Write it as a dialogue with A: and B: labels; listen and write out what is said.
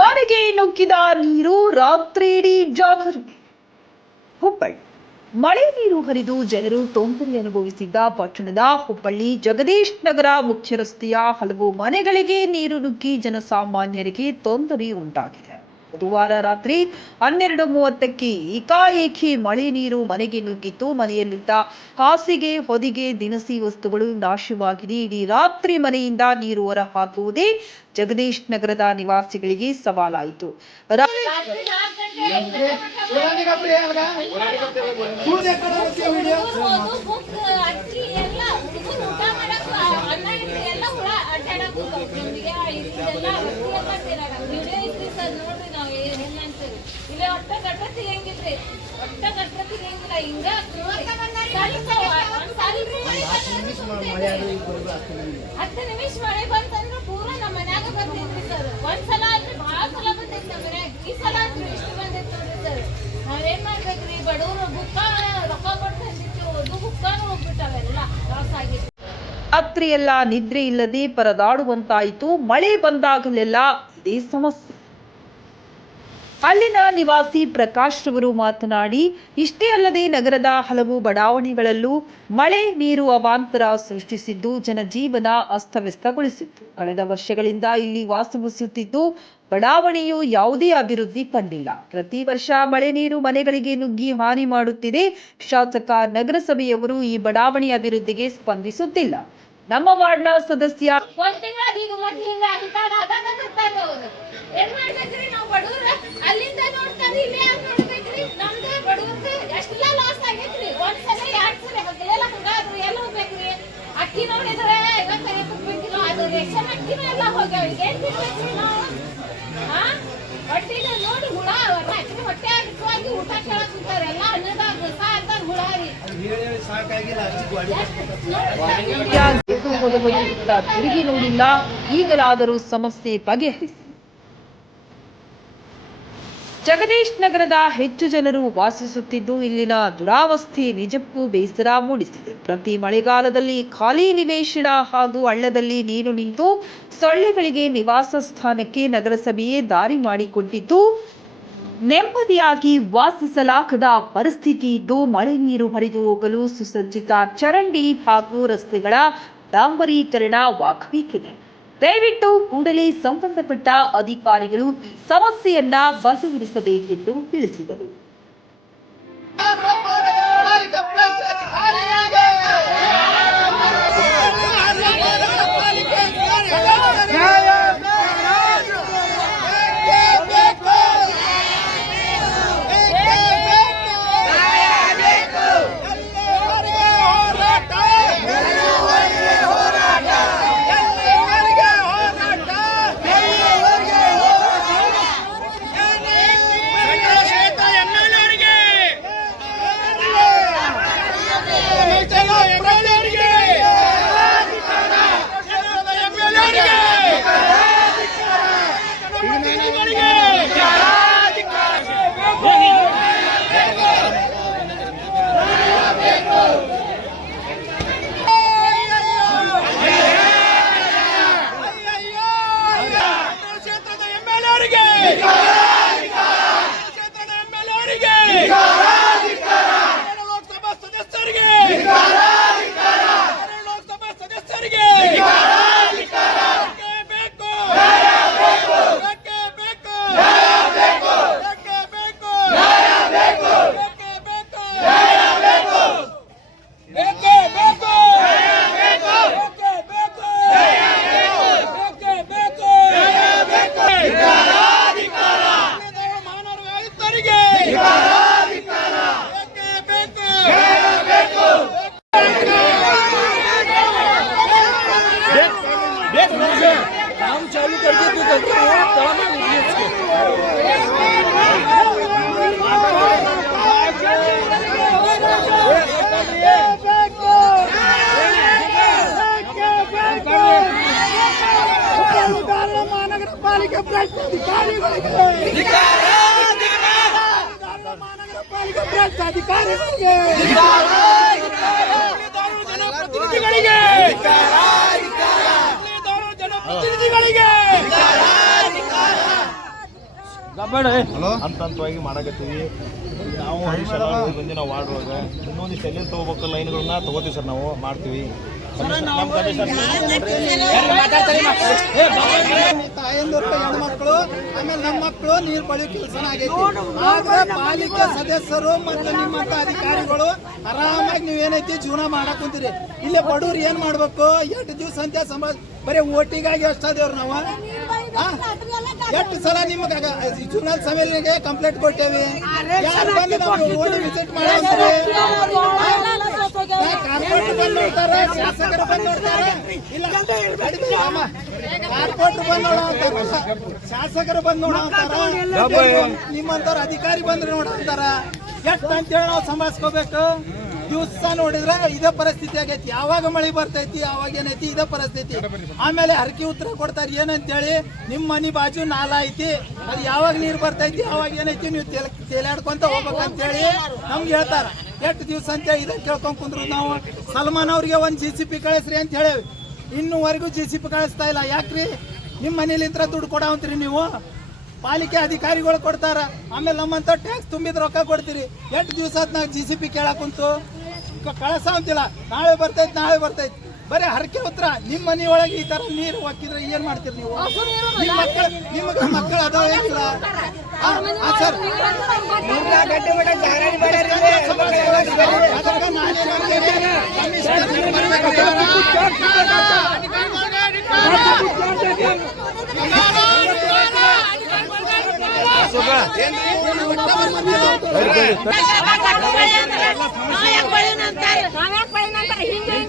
A: ಮನೆಗೆ ನುಗ್ಗಿದ ನೀರು ರಾತ್ರಿಯಿಡೀ ಜಾಗರು. ಹುಬ್ಬಳ್ಳಿ. ಮಳೆ ನೀರು ಹರಿದು ಜನರು ತೊಂದರೆ ಅನುಭವಿಸಿದ್ದ ಪಟ್ಟಣದ ಹುಬ್ಬಳ್ಳಿ ಜಗದೀಶ್ ನಗರ ಮುಖ್ಯ ರಸ್ತೆಯ ಹಲವು ಮನೆಗಳಿಗೆ ನೀರು ನುಗ್ಗಿ ಜನಸಾಮಾನ್ಯರಿಗೆ ತೊಂದರೆ ಉಂಟಾಗಿದೆ. ಬುಧವಾರ ರಾತ್ರಿ ಹನ್ನೆರಡು ಮೂವತ್ತಕ್ಕೆ ಏಕಾಏಕಿ ಮಳೆ ನೀರು ಮನೆಗೆ ನುಗ್ಗಿತ್ತು. ಮನೆಯಲ್ಲಿದ್ದ ಹಾಸಿಗೆ, ಹೊದಿಗೆ, ದಿನಸಿ ವಸ್ತುಗಳು ನಾಶವಾಗಿದೆ ಇಡೀ ರಾತ್ರಿ ಮನೆಯಿಂದ ನೀರು ಹೊರ ಹಾಕುವುದೇ ಜಗದೀಶ್ ನಗರದ ನಿವಾಸಿಗಳಿಗೆ ಸವಾಲಾಯಿತು.
B: ಸರ್ ನೋಡ್ರಿ ನಾವ್ ಏನ್ ಅಂತೀವಿ. ಇಲ್ಲೇ ಒಟ್ಟ. ಒಟ್ಟ. ಹಿಂಗ ಹತ್ತು ನಿಮಿಷ ಮಳೆ ಬಂತಂದ್ರ ಪೂರ ನಮ್ಮ ಮನ್ಯಾಗ ಬರ್ತೈತ್ರಿ ಸರ್. ಒಂದ್ಸಲ ಆದ್ರೆ ಬಹಳ ಸಲ ಬಂದೈತಿ ನಮ್ಮ ಮನ್ಯಾಗ. ಈ ಸಲ ಆದ್ರೂ ಇಷ್ಟು ಬಂದೈತಿ ನೋಡ್ರಿ ಸರ್. ನಾವೇನ್ ಮಾಡ್ಬೇಕ್ರಿ? ಬಡವರು ಬುಕ್ಕ ರೊಕ್ಕ ಕೊಟ್ಟು ಅದು ಬುಕ್ಕಾನು ಹೋಗ್ಬಿಟ್ಟಾವೆಲ್ಲ ಲಾಸ್ ಆಗೈತಿ
A: ರಾತ್ರಿಯೆಲ್ಲ ನಿದ್ರೆ ಇಲ್ಲದೆ ಪರದಾಡುವಂತಾಯಿತು. ಮಳೆ ಬಂದಾಗಲೆಲ್ಲ ಇದೇ ಸಮಸ್ಯೆ. ಅಲ್ಲಿನ ನಿವಾಸಿ ಪ್ರಕಾಶ್ ರವರು ಮಾತನಾಡಿ, ಇಷ್ಟೇ ಅಲ್ಲದೆ ನಗರದ ಹಲವು ಬಡಾವಣೆಗಳಲ್ಲೂ ಮಳೆ ನೀರು ಅವಾಂತರ ಸೃಷ್ಟಿಸಿದ್ದು, ಜನಜೀವನ ಅಸ್ತವ್ಯಸ್ತಗೊಳಿಸಿತ್ತು. ಕಳೆದ ವರ್ಷಗಳಿಂದ ಇಲ್ಲಿ ವಾಸವಿಸುತ್ತಿದ್ದು, ಬಡಾವಣೆಯು ಯಾವುದೇ ಅಭಿವೃದ್ಧಿ ಕಂಡಿಲ್ಲ. ಪ್ರತಿ ವರ್ಷ ಮಳೆ ನೀರು ಮನೆಗಳಿಗೆ ನುಗ್ಗಿ ಹಾನಿ ಮಾಡುತ್ತಿದೆ. ಶಾಸಕ ನಗರಸಭೆಯವರು ಈ ಬಡಾವಣೆ ಅಭಿವೃದ್ಧಿಗೆ ಸ್ಪಂದಿಸುತ್ತಿಲ್ಲ. ನಮ್ಮ ವಾರ್ಡ್ನ ಸದಸ್ಯ
B: ಊಟ
A: ತಿರುಗಿ ನೋಡಿಲ್ಲ ಈಗಲಾದರೂ ಸಮಸ್ಯೆ ಬಗೆಹರಿಸಿ. ಜಗದೀಶ್ ನಗರದ ಹೆಚ್ಚು ಜನರು ವಾಸಿಸುತ್ತಿದ್ದು, ಇಲ್ಲಿನ ದುರಾವಸ್ಥೆ ನಿಜಕ್ಕೂ ಬೇಸರ ಮೂಡಿಸಿದೆ. ಪ್ರತಿ ಮಳೆಗಾಲದಲ್ಲಿ ಖಾಲಿ ನಿವೇಶನ ಹಾಗೂ ಹಳ್ಳದಲ್ಲಿ ನೀರು ನಿಂತು ಸೊಳ್ಳೆಗಳಿಗೆ ನಿವಾಸ ಸ್ಥಾನಕ್ಕೆ ನಗರಸಭೆಯೇ ದಾರಿ ಮಾಡಿಕೊಟ್ಟಿದ್ದು, ನೆಮ್ಮದಿಯಾಗಿ ವಾಸಿಸಲಾಗದ ಪರಿಸ್ಥಿತಿ ಇದ್ದು ಮಳೆ ನೀರು ಹರಿದು ಹೋಗಲು ಸುಸಜ್ಜಿತ ಚರಂಡಿ ಹಾಗೂ ರಸ್ತೆಗಳ ಡಾಂಬರೀಕರಣವಾಗಬೇಕಿದೆ ದಯವಿಟ್ಟು ಕೂಡಲೇ ಸಂಬಂಧಪಟ್ಟ ಅಧಿಕಾರಿಗಳು ಸಮಸ್ಯೆಯನ್ನ ಬಗೆಹರಿಸಬೇಕೆಂದು ತಿಳಿಸಿದರು.
C: काम चालू कर दे तो करते
D: हो महानगर पालिका प्राधिकारी ಮಹಾನಗರ ಪಾಲಿಕೆ ಜನಪ್ರತಿನಿಧಿಗಳಿಗೆ. ಜನಪ್ರತಿನಿಧಿಗಳಿಗೆ
E: ಹಂತವಾಗಿ ಮಾಡಕತ್ತೀವಿ. ನಾವು ಬಂದು ನಾವು ವಾರ್ಡ್ ಒಳಗೆ. ಇನ್ನೊಂದಿಷ್ಟು ಎಲ್ಲಿ ತಗೋಬೇಕು ಲೈನ್ಗಳನ್ನ ತಗೋತೀವಿ ಸರ್ ನಾವು ಮಾಡ್ತೀವಿ.
D: ತಾಯಂದಿರು ಹೆಣ್ಮಕ್ಳು ಆಮೇಲೆ ನಮ್ಮ ಮಕ್ಕಳು ನೀರು ಬಳಿಯೋ ಕೆಲಸನ ಆಗೈತಿ. ಆದ್ರೆ ಪಾಲಿಕೆ ಸದಸ್ಯರು ಮತ್ತೆ ನಿಮ್ಮಂತ ಅಧಿಕಾರಿಗಳು ಆರಾಮಾಗಿ ನೀವೇನೈತಿ ಜೀವನ ಮಾಡಕ್ ಕುಂತೀರಿ. ಇಲ್ಲೇ ಬಡವ್ರು ಏನ್ ಮಾಡ್ಬೇಕು? ಎಂಟು ದಿವಸ ಅಂತ ಸಮಾಜ ಬರೀ ಓಟಿಗಾಗಿ ಎಷ್ಟಾದೇವ್ರ ನಾವು? ಎಷ್ಟು ಸಲ ನಿಮ್ಗೆ ಜೂನಲ್ ಸಮೇಲಿಗೆ ಕಂಪ್ಲೇಂಟ್ ಕೊಟ್ಟೇವಿ. ಯಾರು ಬಂದು ನಾವು ವಿಸಿಟ್ ಮಾಡ್ತಾರೆ ನೋಡ್ತಾರೆ, ಶಾಸಕರು ಬಂದ್ ನೋಡ್ತಾರೆ. ಇಲ್ಲ ಶಾಸಕರು ಅಧಿಕಾರಿ ಬಂದ್ರೆ ನೋಡೋ ಅಂತಾರ. ಎಷ್ಟು ಅಂತೇಳಿ ನಾವು ಸಂಭಾಸ್ಕೋಬೇಕು ದಿವಸ ನೋಡಿದ್ರೆ ಇದೇ ಪರಿಸ್ಥಿತಿ ಆಗೈತಿ. ಯಾವಾಗ ಮಳೆ ಬರ್ತೈತಿ, ಯಾವಾಗ ಏನೈತಿ, ಇದೇ ಪರಿಸ್ಥಿತಿ. ಆಮೇಲೆ ಹರಕಿ ಉತ್ತರ ಕೊಡ್ತಾರೆ. ಏನಂತೇಳಿ ನಿಮ್ಮ ಮನೆ ಬಾಜು ನಾಲ ಐತಿ. ಅದು ಯಾವಾಗ ನೀರು ಬರ್ತೈತಿ, ಯಾವಾಗ ಏನೈತಿ, ನೀವು ತೇಲ್ ತೇಲಾಡ್ಕೊಂತ ಹೋಗ್ಬೇಕಂತೇಳಿ ನಮ್ಗೆ ಹೇಳ್ತಾರ. ಎಷ್ಟು ದಿವಸ ಅಂತ ಇದನ್ನು ಕೇಳ್ಕೊಂಡು ಕುಂದ್ರು ನಾವು. ಸಲ್ಮಾನ್ ಅವ್ರಿಗೆ ಒಂದು ಜಿ ಸಿ ಪಿ ಕಳಿಸ್ರಿ ಅಂತ ಹೇಳೇವಿ. ಇನ್ನೂವರೆಗೂ ಜಿ ಸಿ ಪಿ ಕಳಿಸ್ತಾ ಇಲ್ಲ. ಯಾಕ್ರಿ? ನಿಮ್ಮ ಮನೇಲಿಂತ್ರ ದುಡ್ಡು ಕೊಡವಂತ್ರಿ ನೀವು. ಪಾಲಿಕೆ ಅಧಿಕಾರಿಗಳು ಕೊಡ್ತಾರ. ಆಮೇಲೆ ನಮ್ಮಂತ ಟ್ಯಾಕ್ಸ್ ತುಂಬಿದ ರೊಕ್ಕ ಕೊಡ್ತೀರಿ. ಎಂಟು ದಿವಸ ನಾವು ಜಿ ಸಿ ಪಿ ಕೇಳಕ್ಕಂತು ಕಳಸ ಅಂತಿಲ್ಲ ನಾಳೆ ಬರ್ತೈತಿ ನಾಳೆ ಬರ್ತೈತಿ. ಬರೀ ಹರಕೆ ಉತ್ತರ ನಿಮ್ಮ ಮನೆಯೊಳಗೆ ಒಳಗೆ ಈ ತರ ನೀರು ಹಾಕಿದ್ರೆ ಏನ್ ಮಾಡ್ತೀರಿ ನೀವು? ನಿಮ್ಮ ಮಕ್ಕಳು ನಿಮಗೆ ಮಕ್ಕಳು ಅದಾವ
B: ಹಿಂಗೆ